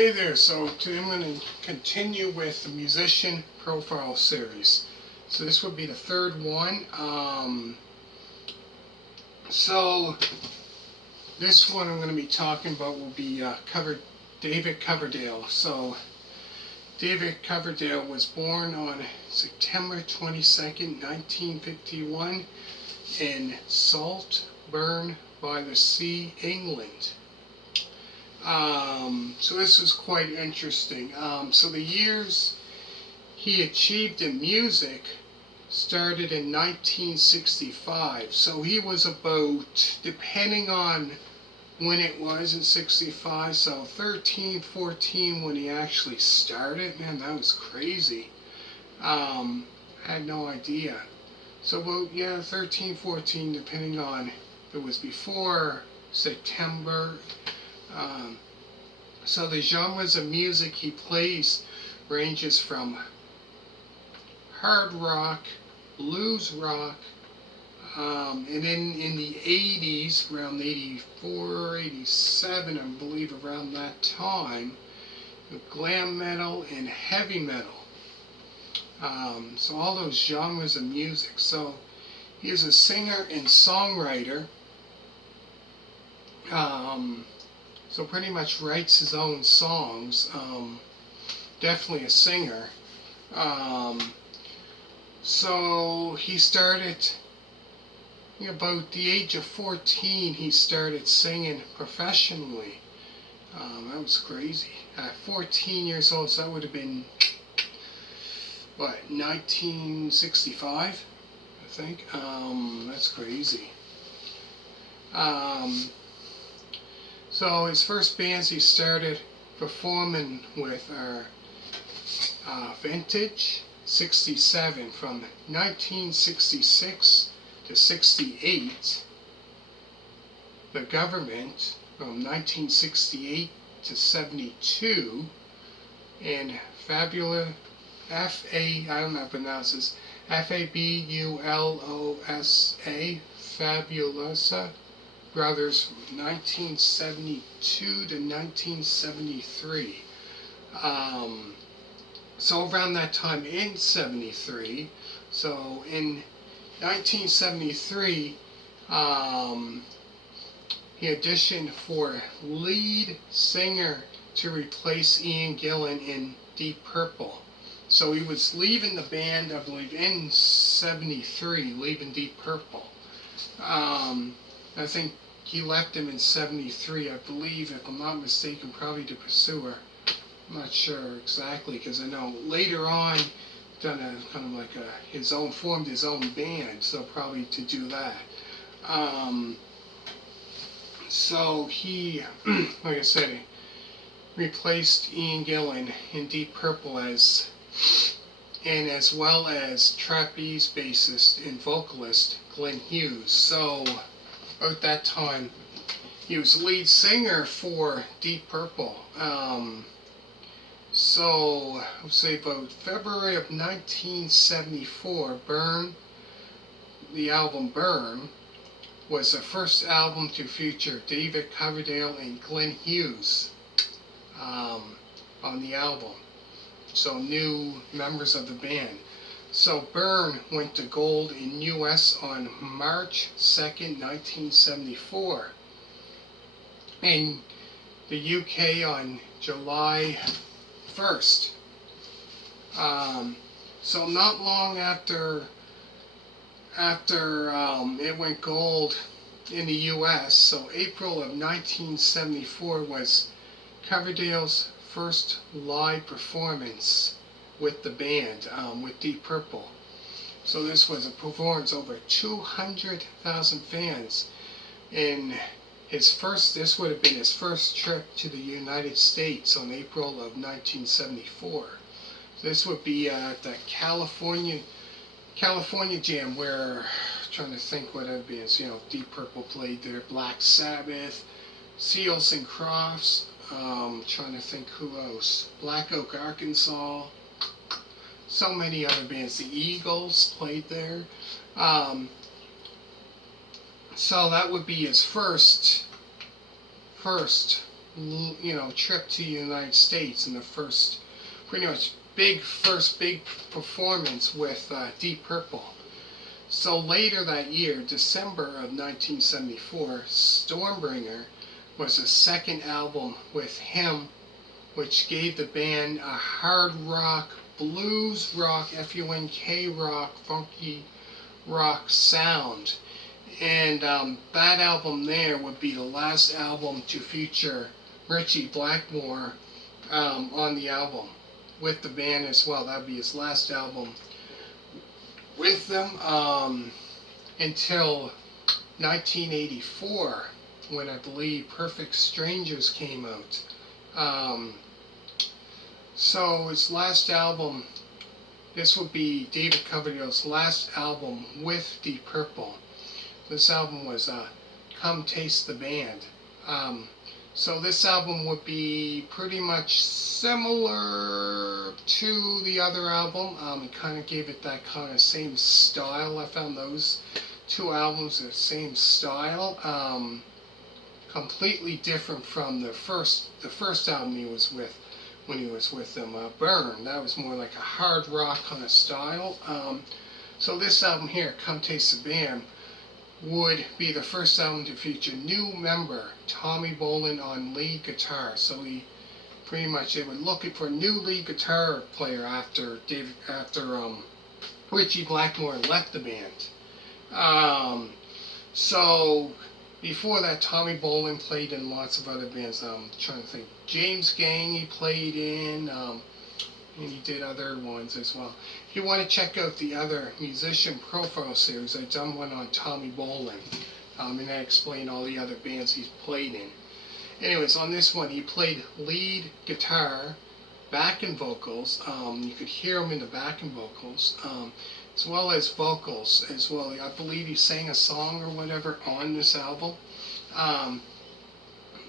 Hey there, so today I'm going to continue with the musician profile series. So this will be the third one. So this one I'm going to be talking about will be David Coverdale. So David Coverdale was born on September 22nd, 1951 in Saltburn-by-the-Sea, England. So this was quite interesting. So the years he achieved in music started in 1965. So he was about, depending on when it was in 65, so 13, 14 when he actually started. Man, that was crazy. I had no idea. So about, yeah, 13, 14, depending on if it was before September. So the genres of music he plays ranges from hard rock, blues rock, and then in the 80s, around 84, 87, I believe around that time, glam metal and heavy metal. So all those genres of music. So he is a singer and songwriter. So pretty much writes his own songs. Definitely a singer. So he started, about the age of 14, he started singing professionally. That was crazy. At 14 years old, so that would have been, what, 1965, I think. That's crazy. So his first bands he started performing with are Vintage 67 from 1966 to 68, The Government from 1968 to 72, and Fabulosa, I don't know how to pronounce this, Fabulosa, Fabulosa Brothers from 1972 to 1973. So around that time in 73, so in 1973, he auditioned for lead singer to replace Ian Gillan in Deep Purple. So he was leaving the band, I believe, in 73, leaving Deep Purple. I think he left him in 73, I believe, if I'm not mistaken, probably to pursue her. I'm not sure exactly, because I know later on done a kind of like formed his own band, so probably to do that. So he, like I said, he replaced Ian Gillan in Deep Purple as well as trapeze bassist and vocalist Glenn Hughes. So at that time, he was lead singer for Deep Purple. So, I would say about February of 1974, the album Burn, was the first album to feature David Coverdale and Glenn Hughes on the album. So, new members of the band. So, Burn went to gold in US on March 2nd, 1974. And the UK on July 1st. So not long after it went gold in the US, so April of 1974 was Coverdale's first live performance with the band, with Deep Purple. So this was a performance over 200,000 fans. In this would have been his first trip to the United States on April of 1974. So this would be at the California Jam, where, I'm trying to think what other bands, Deep Purple played there, Black Sabbath, Seals and Crofts, trying to think who else, Black Oak, Arkansas, so many other bands, the Eagles played there. So that would be his first trip to the United States and the first, pretty much first big performance with Deep Purple. So later that year, December of 1974, Stormbringer was the second album with him, which gave the band a hard rock, blues rock, funk rock, funky rock sound. And that album there would be the last album to feature Ritchie Blackmore on the album with the band as well. That would be his last album with them until 1984, when I believe Perfect Strangers came out. So his last album, this would be David Coverdale's last album with Deep Purple. This album was Come Taste the Band. So this album would be pretty much similar to the other album. It kind of gave it that kind of same style. I found those two albums the same style. Completely different from the first album he was with, when he was with them, Burn. That was more like a hard rock kind of style. So this album here, Come Taste the Band, would be the first album to feature new member Tommy Bolin on lead guitar. So he pretty much, they were looking for a new lead guitar player after Ritchie Blackmore left the band. So before that, Tommy Bolin played in lots of other bands. I'm trying to think. James Gang he played in, and he did other ones as well. If you want to check out the other musician profile series, I've done one on Tommy Bolin, and I explain all the other bands he's played in. Anyways, on this one, he played lead guitar, backing vocals. You could hear him in the backing vocals, as well as vocals as well. I believe he sang a song or whatever on this album,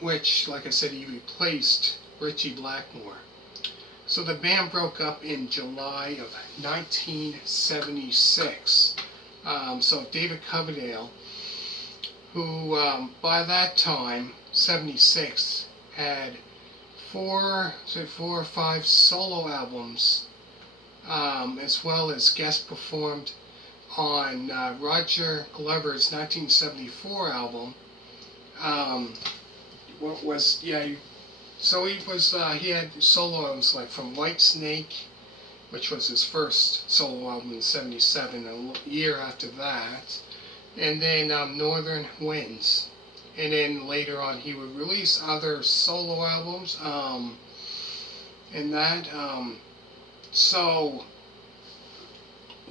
which, like I said, he replaced Ritchie Blackmore. So the band broke up in July of 1976. So David Coverdale, who by that time, 76, had four or five solo albums, as well as guest performed on Roger Glover's 1974 album. So he had solo albums like from Whitesnake, which was his first solo album in 77, a year after that, and then Northern Winds. And then later on he would release other solo albums, and that, so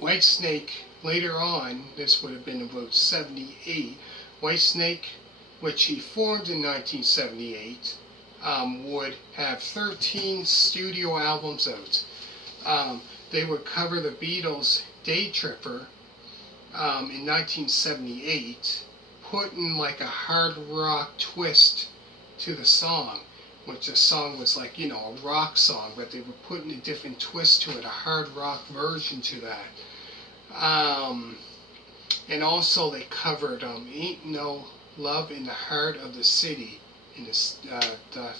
Whitesnake later on, this would have been about 78, Whitesnake, which he formed in 1978, would have 13 studio albums out. They would cover the Beatles' Day Tripper in 1978, putting like a hard rock twist to the song, which the song was like, a rock song, but they were putting a different twist to it, a hard rock version to that. And also they covered Ain't No Love in the Heart of the City in the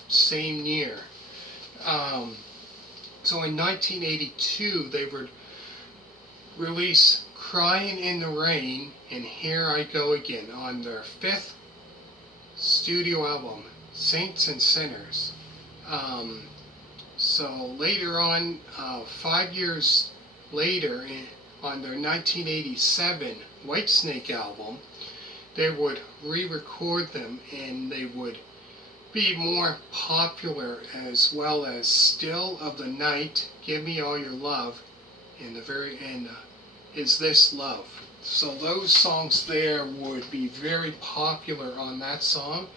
same year. So in 1982 they would release Crying in the Rain and Here I Go Again on their fifth studio album, Saints and Sinners. So later on, 5 years later, on their 1987 Whitesnake album, they would re-record them and they would be more popular, as well as Still of the Night, Give Me All Your Love, and the very end, Is This Love. So those songs there would be very popular on that song.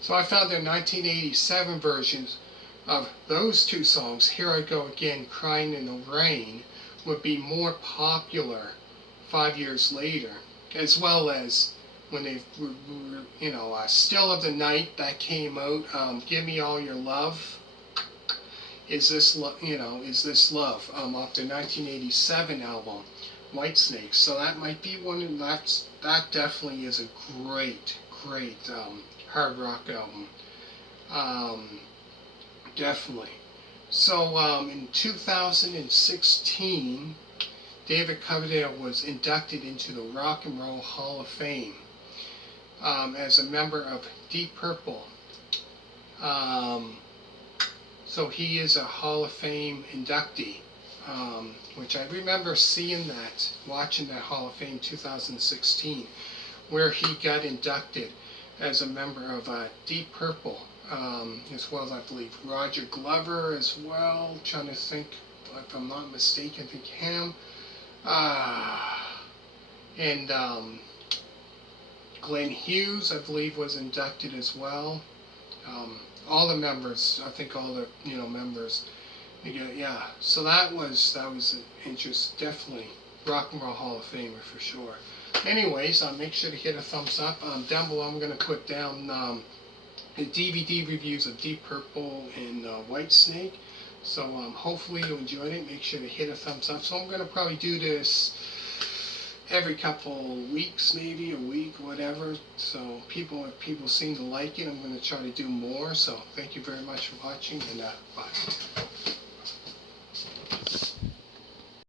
So I found their 1987 versions of those two songs, Here I Go Again, Crying in the Rain, would be more popular 5 years later, as well as when they, Still of the Night, that came out, Give Me All Your Love, Is This Love, Is This Love, off the 1987 album, Whitesnake. So that might be one, and that definitely is a great hard rock album. Definitely. So in 2016, David Coverdale was inducted into the Rock and Roll Hall of Fame as a member of Deep Purple. So he is a Hall of Fame inductee, which I remember seeing that, watching that Hall of Fame 2016, where he got inducted as a member of Deep Purple, as well as I believe Roger Glover as well. Trying to think, if I'm not mistaken, I think him. And Glenn Hughes, I believe, was inducted as well. All the members, I think all the members. Yeah, so that was an interest, definitely Rock and Roll Hall of Famer for sure. Anyways, make sure to hit a thumbs up. Down below, I'm going to put down the DVD reviews of Deep Purple and Whitesnake. So hopefully you enjoyed it. Make sure to hit a thumbs up. So I'm going to probably do this every couple weeks, maybe a week, whatever. So if people seem to like it, I'm going to try to do more. So thank you very much for watching, and bye.